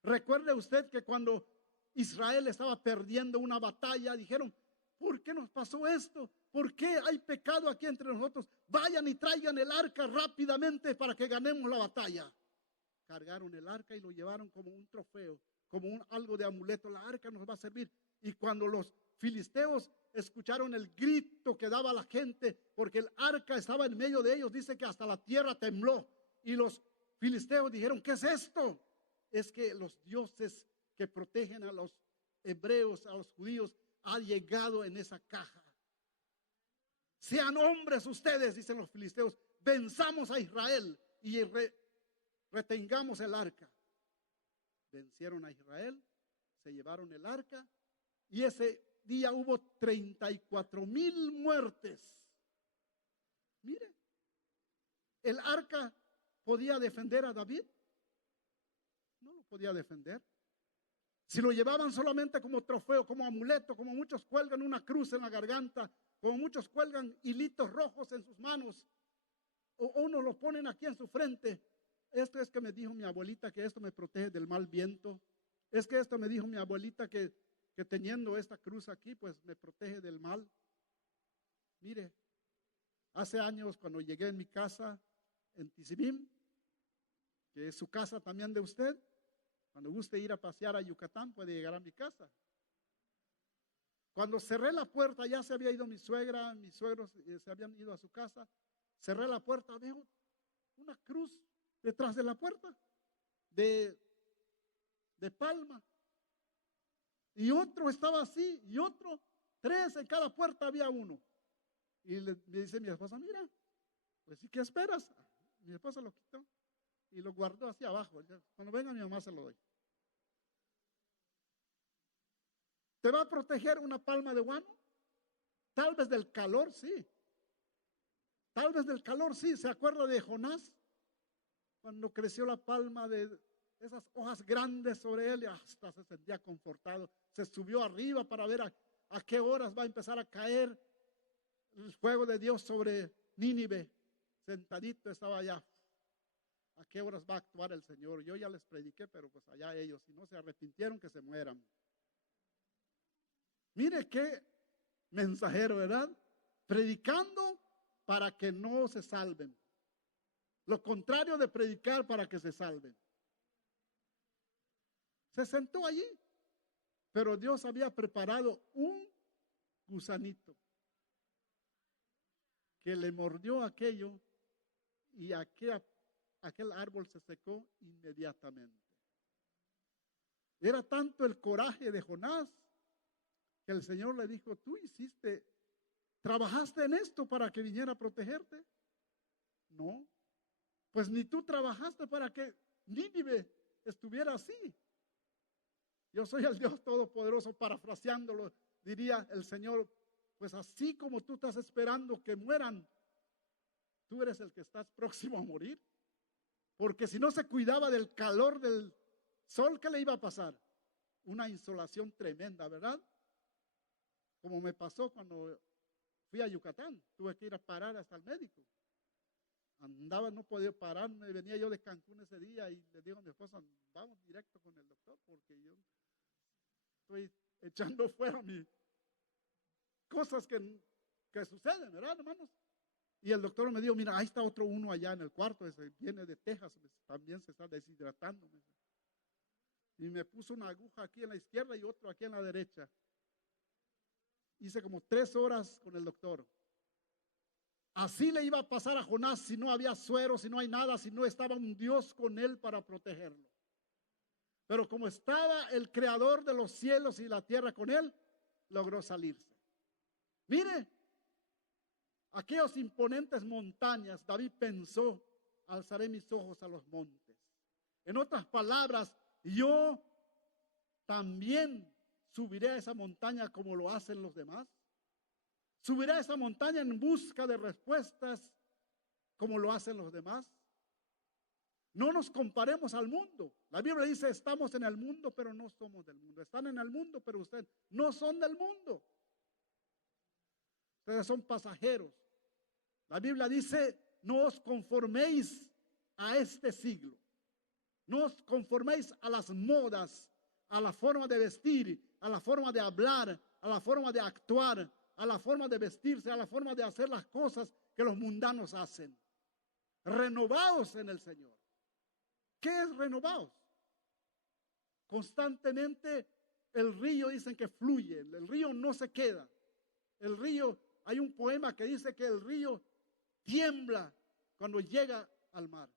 Recuerde usted que cuando Israel estaba perdiendo una batalla, dijeron: ¿por qué nos pasó esto? ¿Por qué hay pecado aquí entre nosotros? Vayan y traigan el arca rápidamente para que ganemos la batalla. Cargaron el arca y lo llevaron como un trofeo, como algo de amuleto. La arca nos va a servir. Y cuando los filisteos escucharon el grito que daba la gente, porque el arca estaba en medio de ellos, dice que hasta la tierra tembló. Y los filisteos dijeron: ¿qué es esto? Es que los dioses que protegen a los hebreos, a los judíos, ha llegado en esa caja. Sean hombres ustedes, dicen los filisteos, venzamos a Israel y retengamos el arca. Vencieron a Israel, se llevaron el arca y ese día hubo 34,000 muertes. Mire, el arca podía defender a David. No lo podía defender. Si lo llevaban solamente como trofeo, como amuleto, como muchos cuelgan una cruz en la garganta, como muchos cuelgan hilitos rojos en sus manos, o uno lo ponen aquí en su frente. Esto es que me dijo mi abuelita que esto me protege del mal viento. Es que esto me dijo mi abuelita que teniendo esta cruz aquí, pues me protege del mal. Mire, hace años cuando llegué en mi casa en Tizimín, que es su casa también de usted, cuando guste ir a pasear a Yucatán, puede llegar a mi casa. Cuando cerré la puerta, ya se había ido mi suegra, mis suegros se habían ido a su casa. Cerré la puerta, veo una cruz detrás de la puerta de palma. Y otro estaba así, y otro, 3 en cada puerta había uno. Y me dice mi esposa: mira, pues sí, ¿qué esperas? Mi esposa lo quitó y lo guardó hacia abajo. Cuando venga mi mamá se lo doy. ¿Te va a proteger una palma de guano? Tal vez del calor, sí. Tal vez del calor, sí. ¿Se acuerda de Jonás? Cuando creció la palma de esas hojas grandes sobre él, y hasta se sentía confortado. Se subió arriba para ver a qué horas va a empezar a caer el fuego de Dios sobre Nínive. Sentadito estaba allá. ¿A qué horas va a actuar el Señor? Yo ya les prediqué, pero pues allá ellos, si no se arrepintieron, que se mueran. Mire qué mensajero, ¿verdad? Predicando para que no se salven. Lo contrario de predicar para que se salven. Se sentó allí, pero Dios había preparado un gusanito que le mordió aquello y aquel árbol se secó inmediatamente. Era tanto el coraje de Jonás que el Señor le dijo: tú trabajaste en esto para que viniera a protegerte. No, pues ni tú trabajaste para que Nínive estuviera así. Yo soy el Dios Todopoderoso, parafraseándolo, diría el Señor: pues así como tú estás esperando que mueran, tú eres el que estás próximo a morir. Porque si no se cuidaba del calor del sol, ¿qué le iba a pasar? Una insolación tremenda, ¿verdad? Como me pasó cuando fui a Yucatán, tuve que ir a parar hasta el médico. Andaba, no podía pararme, venía yo de Cancún ese día y le digo a mi esposa: vamos directo con el doctor porque yo estoy echando fuera mis cosas que suceden, ¿verdad, hermanos? Y el doctor me dijo: mira, ahí está otro uno allá en el cuarto, ese viene de Texas, también se está deshidratando. Y me puso una aguja aquí en la izquierda y otro aquí en la derecha. Hice como 3 horas con el doctor. Así le iba a pasar a Jonás si no había suero, si no hay nada, si no estaba un Dios con él para protegerlo. Pero como estaba el creador de los cielos y la tierra con él, logró salirse. Mire, aquellas imponentes montañas, David pensó: alzaré mis ojos a los montes. En otras palabras, yo ¿también subiré a esa montaña como lo hacen los demás? ¿Subiré a esa montaña en busca de respuestas como lo hacen los demás? No nos comparemos al mundo. La Biblia dice, estamos en el mundo, pero no somos del mundo. Están en el mundo, pero ustedes no son del mundo. Ustedes son pasajeros. La Biblia dice, no os conforméis a este siglo. No os conforméis a las modas, a la forma de vestir, a la forma de hablar, a la forma de actuar, a la forma de vestirse, a la forma de hacer las cosas que los mundanos hacen. Renovaos en el Señor. ¿Qué es renovaos? Constantemente el río dicen que fluye, el río no se queda. El río, hay un poema que dice que el río tiembla cuando llega al mar,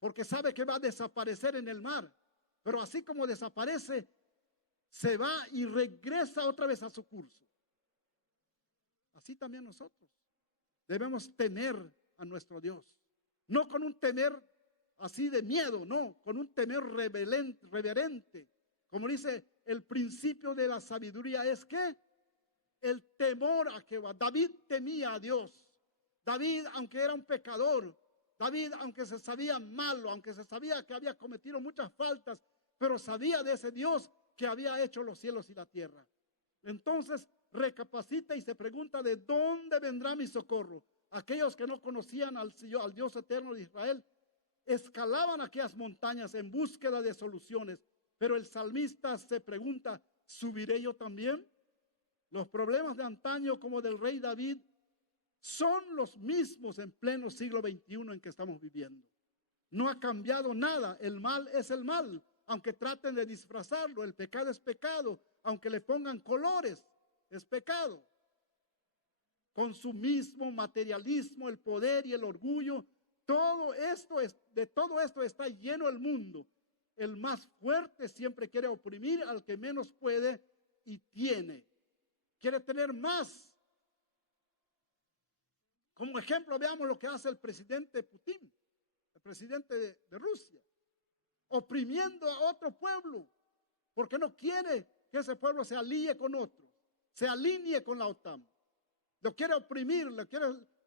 porque sabe que va a desaparecer en el mar, pero así como desaparece, se va y regresa otra vez a su curso. Así también nosotros debemos temer a nuestro Dios, no con un temer así de miedo, no, con un temer reverente. Como dice, el principio de la sabiduría es que el temor a Jehová. David temía a Dios. David, aunque era un pecador, David, aunque se sabía malo, aunque se sabía que había cometido muchas faltas, pero sabía de ese Dios que había hecho los cielos y la tierra. Entonces recapacita y se pregunta, ¿de dónde vendrá mi socorro? Aquellos que no conocían al Dios eterno de Israel escalaban aquellas montañas en búsqueda de soluciones, pero el salmista se pregunta, ¿subiré yo también? Los problemas de antaño como del rey David son los mismos en pleno siglo XXI en que estamos viviendo. No ha cambiado nada, el mal es el mal, aunque traten de disfrazarlo, el pecado es pecado, aunque le pongan colores, es pecado. Consumismo, materialismo, el poder y el orgullo, de todo esto está lleno el mundo. El más fuerte siempre quiere oprimir al que menos puede y tiene. Quiere tener más. Como ejemplo, veamos lo que hace el presidente Putin, el presidente de Rusia, oprimiendo a otro pueblo, porque no quiere que ese pueblo se alíe con otro, se alinee con la OTAN. Lo quiere oprimir,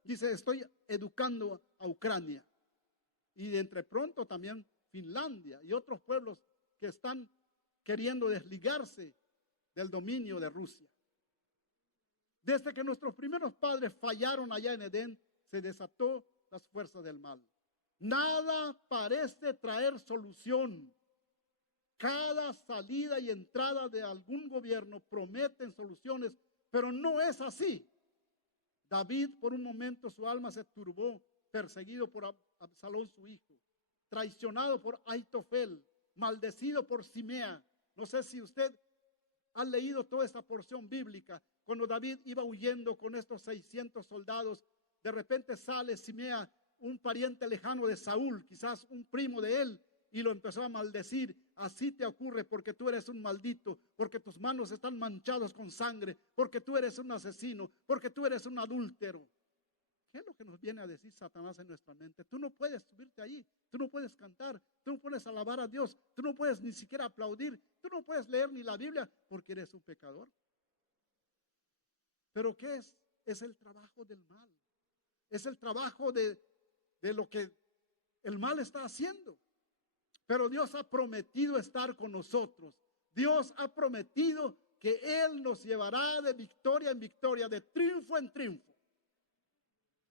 dice, estoy educando a Ucrania. Y de entre pronto también Finlandia y otros pueblos que están queriendo desligarse del dominio de Rusia. Desde que nuestros primeros padres fallaron allá en Edén, se desató las fuerzas del mal. Nada parece traer solución. Cada salida y entrada de algún gobierno prometen soluciones, pero no es así. David, por un momento, su alma se turbó, perseguido por Absalón, su hijo, traicionado por Aitofel, maldecido por Simea. No sé si usted ha leído toda esta porción bíblica. Cuando David iba huyendo con estos 600 soldados, de repente sale Simea, un pariente lejano de Saúl, quizás un primo de él, y lo empezó a maldecir. Así te ocurre porque tú eres un maldito, porque tus manos están manchadas con sangre, porque tú eres un asesino, porque tú eres un adúltero. ¿Qué es lo que nos viene a decir Satanás en nuestra mente? Tú no puedes subirte ahí, tú no puedes cantar, tú no puedes alabar a Dios, tú no puedes ni siquiera aplaudir, tú no puedes leer ni la Biblia porque eres un pecador. ¿Pero qué es? Es el trabajo del mal. Es el trabajo de lo que el mal está haciendo. Pero Dios ha prometido estar con nosotros. Dios ha prometido que Él nos llevará de victoria en victoria, de triunfo en triunfo.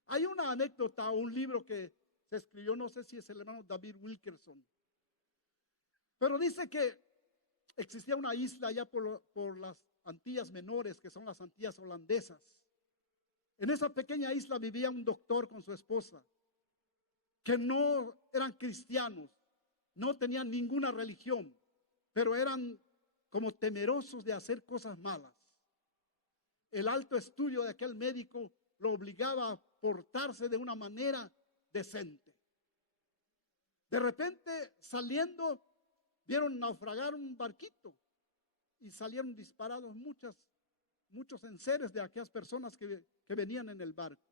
Hay una anécdota, un libro que se escribió, no sé si es el hermano David Wilkerson, pero dice que existía una isla allá por las Antillas Menores, que son las Antillas holandesas. En esa pequeña isla vivía un doctor con su esposa, que no eran cristianos, no tenían ninguna religión, pero eran como temerosos de hacer cosas malas. El alto estudio de aquel médico lo obligaba a portarse de una manera decente. De repente, saliendo, vieron naufragar un barquito y salieron disparados muchos enseres de aquellas personas que venían en el barco.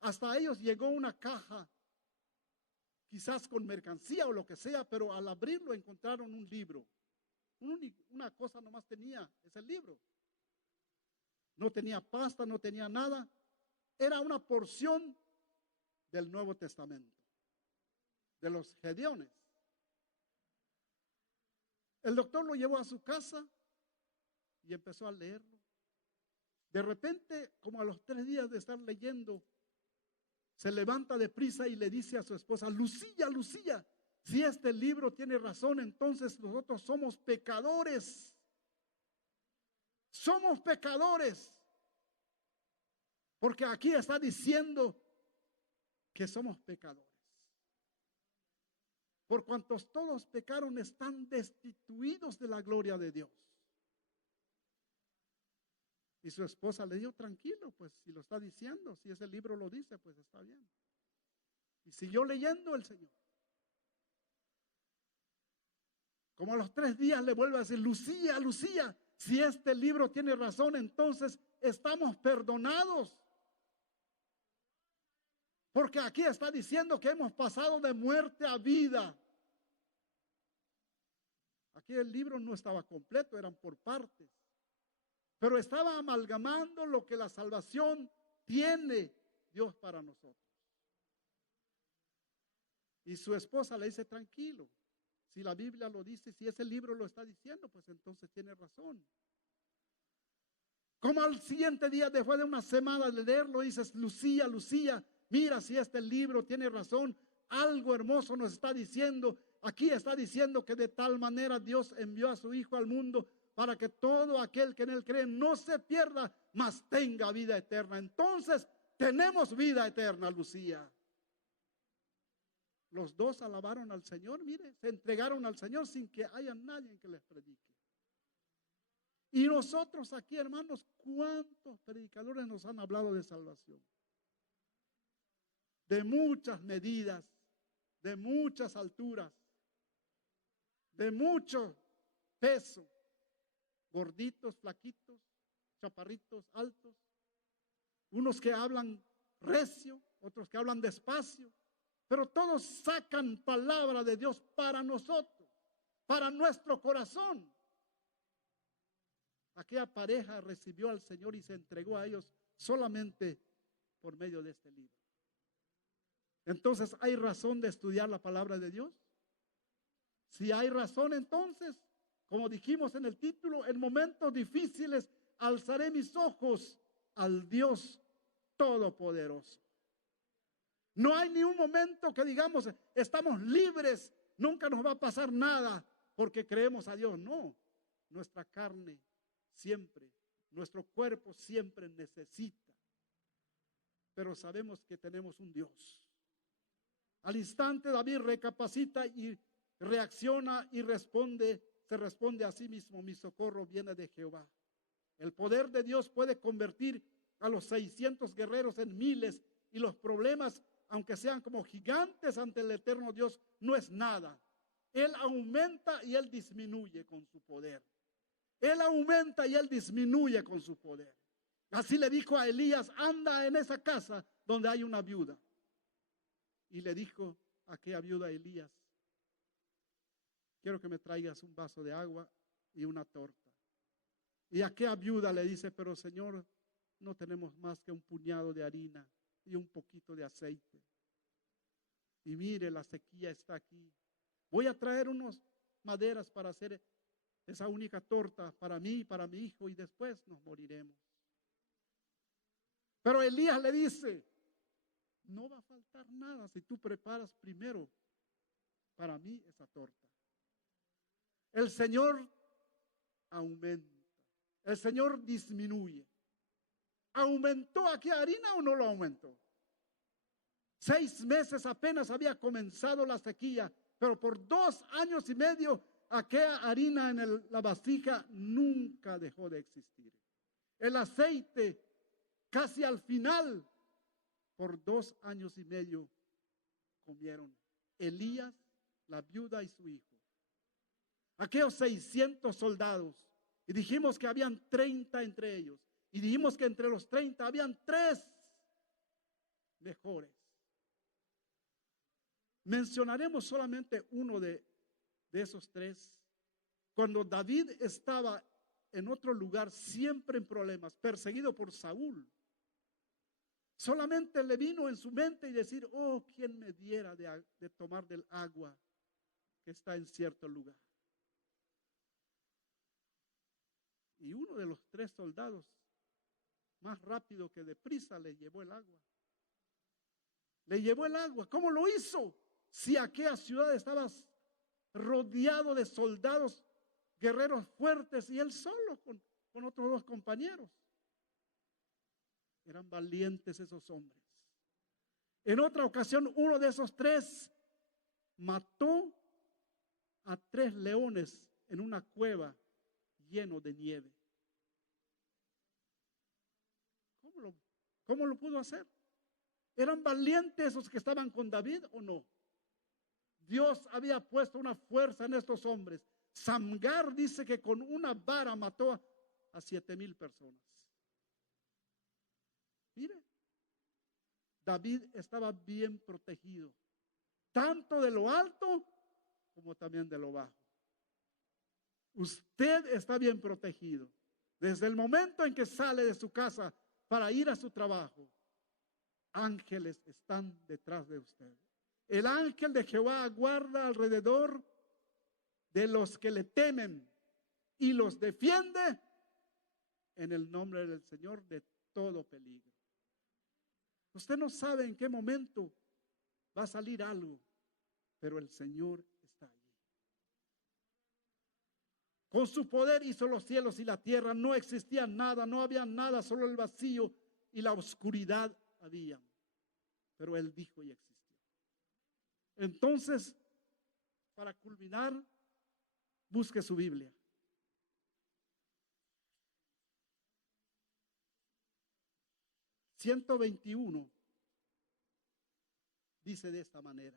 Hasta ellos llegó una caja, quizás con mercancía o lo que sea, pero al abrirlo encontraron un libro. Una cosa nomás tenía, es el libro. No tenía pasta, no tenía nada. Era una porción del Nuevo Testamento, de los Gedeones. El doctor lo llevó a su casa y empezó a leerlo. De repente, como a los 3 días de estar leyendo, se levanta deprisa y le dice a su esposa: Lucía, Lucía, si este libro tiene razón, entonces nosotros somos pecadores. Somos pecadores. Porque aquí está diciendo que somos pecadores. Por cuantos todos pecaron, están destituidos de la gloria de Dios. Y su esposa le dijo: tranquilo, pues si lo está diciendo, si ese libro lo dice, pues está bien. Y siguió leyendo el Señor. Como a los 3 días le vuelve a decir: Lucía, Lucía, si este libro tiene razón, entonces estamos perdonados. Porque aquí está diciendo que hemos pasado de muerte a vida. Aquí el libro no estaba completo, eran por partes. Pero estaba amalgamando lo que la salvación tiene Dios para nosotros. Y su esposa le dice: tranquilo, si la Biblia lo dice, si ese libro lo está diciendo, pues entonces tiene razón. Como al siguiente día, después de una semana de leerlo, dices: Lucía, Lucía, mira, si este libro tiene razón, algo hermoso nos está diciendo. Aquí está diciendo que de tal manera Dios envió a su Hijo al mundo para que todo aquel que en él cree no se pierda, mas tenga vida eterna. Entonces tenemos vida eterna, Lucía. Los dos alabaron al Señor, mire, se entregaron al Señor sin que haya nadie que les predique. Y nosotros aquí, hermanos, ¿cuántos predicadores nos han hablado de salvación? De muchas medidas, de muchas alturas, de mucho peso, gorditos, flaquitos, chaparritos, altos, unos que hablan recio, otros que hablan despacio, pero todos sacan palabra de Dios para nosotros, para nuestro corazón. Aquella pareja recibió al Señor y se entregó a ellos solamente por medio de este libro. Entonces, ¿hay razón de estudiar la palabra de Dios? Si hay razón, entonces, como dijimos en el título, en momentos difíciles alzaré mis ojos al Dios Todopoderoso. No hay ni un momento que digamos estamos libres, nunca nos va a pasar nada porque creemos a Dios. No, nuestra carne siempre, nuestro cuerpo siempre necesita, pero sabemos que tenemos un Dios. Al instante David recapacita y reacciona y se responde a sí mismo: mi socorro viene de Jehová. El poder de Dios puede convertir a los 600 guerreros en miles, y los problemas, aunque sean como gigantes ante el eterno Dios, no es nada. Él aumenta y Él disminuye con su poder. Él aumenta y Él disminuye con su poder. Así le dijo a Elías: anda en esa casa donde hay una viuda. Y le dijo a aquella viuda: Elías, quiero que me traigas un vaso de agua y una torta. Y aquella viuda le dice: pero Señor, no tenemos más que un puñado de harina y un poquito de aceite. Y mire, la sequía está aquí. Voy a traer unas maderas para hacer esa única torta para mí y para mi hijo, y después nos moriremos. Pero Elías le dice: no va a faltar nada si tú preparas primero para mí esa torta. El Señor aumenta, el Señor disminuye. ¿Aumentó aquí harina o no lo aumentó? 6 meses apenas había comenzado la sequía, pero por 2 años y medio aquella harina en la vasija nunca dejó de existir. El aceite casi al final, por 2 años y medio comieron Elías, la viuda y su hijo. Aquellos 600 soldados, y dijimos que habían 30 entre ellos, y dijimos que entre los 30 habían 3 mejores. Mencionaremos solamente uno de esos 3, cuando David estaba en otro lugar, siempre en problemas, perseguido por Saúl, solamente le vino en su mente y decir, oh, ¿quién me diera de tomar del agua que está en cierto lugar? Y uno de los 3 soldados, más rápido que deprisa, le llevó el agua. Le llevó el agua. ¿Cómo lo hizo? Si aquella ciudad estaba rodeado de soldados, guerreros fuertes, y él solo con otros 2 compañeros. Eran valientes esos hombres. En otra ocasión, uno de esos 3 mató a 3 leones en una cueva lleno de nieve. ¿Cómo lo pudo hacer? ¿Eran valientes esos que estaban con David o no? Dios había puesto una fuerza en estos hombres. Samgar dice que con una vara mató a 7,000 personas. Mire, David estaba bien protegido, tanto de lo alto como también de lo bajo. Usted está bien protegido. Desde el momento en que sale de su casa para ir a su trabajo, ángeles están detrás de usted. El ángel de Jehová guarda alrededor de los que le temen y los defiende en el nombre del Señor de todo peligro. Usted no sabe en qué momento va a salir algo, pero el Señor está allí. Con su poder hizo los cielos y la tierra. No existía nada, no había nada, solo el vacío y la oscuridad había. Pero Él dijo y existió. Entonces, para culminar, busque su Biblia. (121) dice de esta manera: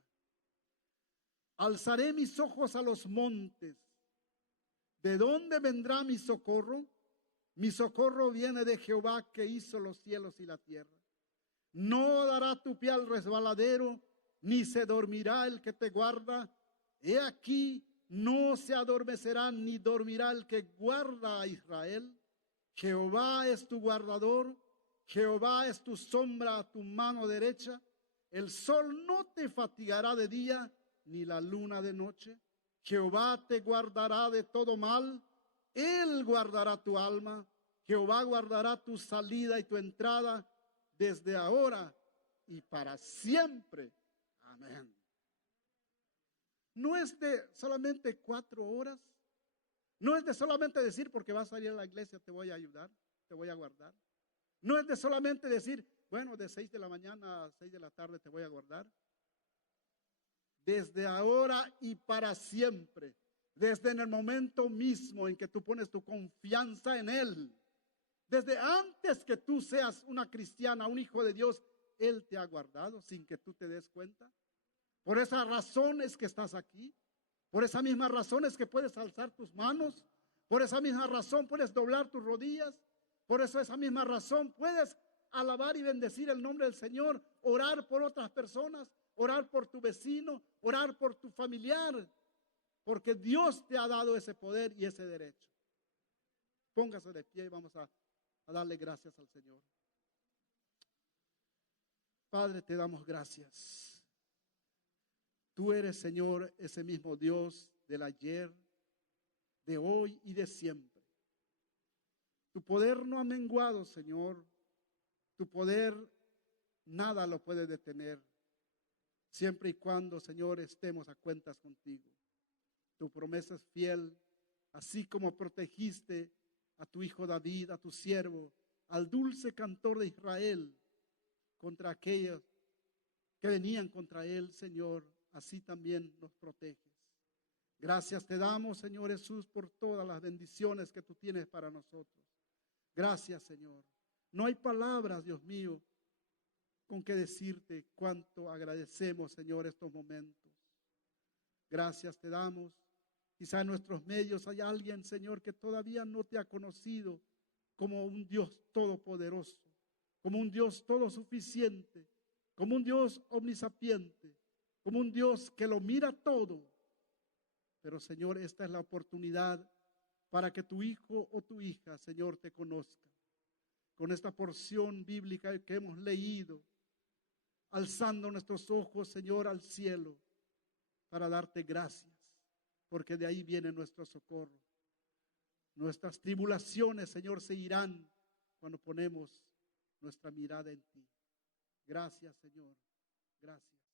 alzaré mis ojos a los montes. ¿De dónde vendrá mi socorro? Mi socorro viene de Jehová, que hizo los cielos y la tierra. No dará tu pie al resbaladero, ni se dormirá el que te guarda. He aquí, no se adormecerá ni dormirá el que guarda a Israel. Jehová es tu guardador, Jehová es tu sombra a tu mano derecha. El sol no te fatigará de día, ni la luna de noche. Jehová te guardará de todo mal. Él guardará tu alma. Jehová guardará tu salida y tu entrada desde ahora y para siempre. Amén. No es de solamente 4 horas. No es de solamente decir, porque vas a ir a la iglesia, te voy a ayudar, te voy a guardar. No es de solamente decir, bueno, de 6 de la mañana a 6 de la tarde te voy a guardar. Desde ahora y para siempre. Desde en el momento mismo en que tú pones tu confianza en Él. Desde antes que tú seas una cristiana, un hijo de Dios, Él te ha guardado sin que tú te des cuenta. Por esa razón es que estás aquí. Por esa misma razón es que puedes alzar tus manos. Por esa misma razón puedes doblar tus rodillas. Por eso esa misma razón puedes alabar y bendecir el nombre del Señor. Orar por otras personas. Orar por tu vecino. Orar por tu familiar. Porque Dios te ha dado ese poder y ese derecho. Póngase de pie y vamos a darle gracias al Señor. Padre, te damos gracias. Tú eres, Señor, ese mismo Dios del ayer, de hoy y de siempre. Tu poder no ha menguado, Señor. Tu poder nada lo puede detener, siempre y cuando, Señor, estemos a cuentas contigo. Tu promesa es fiel, así como protegiste a tu hijo David, a tu siervo, al dulce cantor de Israel, contra aquellos que venían contra él, Señor, así también nos proteges. Gracias te damos, Señor Jesús, por todas las bendiciones que tú tienes para nosotros. Gracias, Señor. No hay palabras, Dios mío, con que decirte cuánto agradecemos, Señor, estos momentos. Gracias te damos. Quizá en nuestros medios hay alguien, Señor, que todavía no te ha conocido como un Dios todopoderoso, como un Dios todo suficiente, como un Dios omnisapiente, como un Dios que lo mira todo. Pero, Señor, esta es la oportunidad para que tu hijo o tu hija, Señor, te conozca. Con esta porción bíblica que hemos leído, alzando nuestros ojos, Señor, al cielo, para darte gracias, porque de ahí viene nuestro socorro. Nuestras tribulaciones, Señor, se irán cuando ponemos nuestra mirada en ti. Gracias, Señor. Gracias.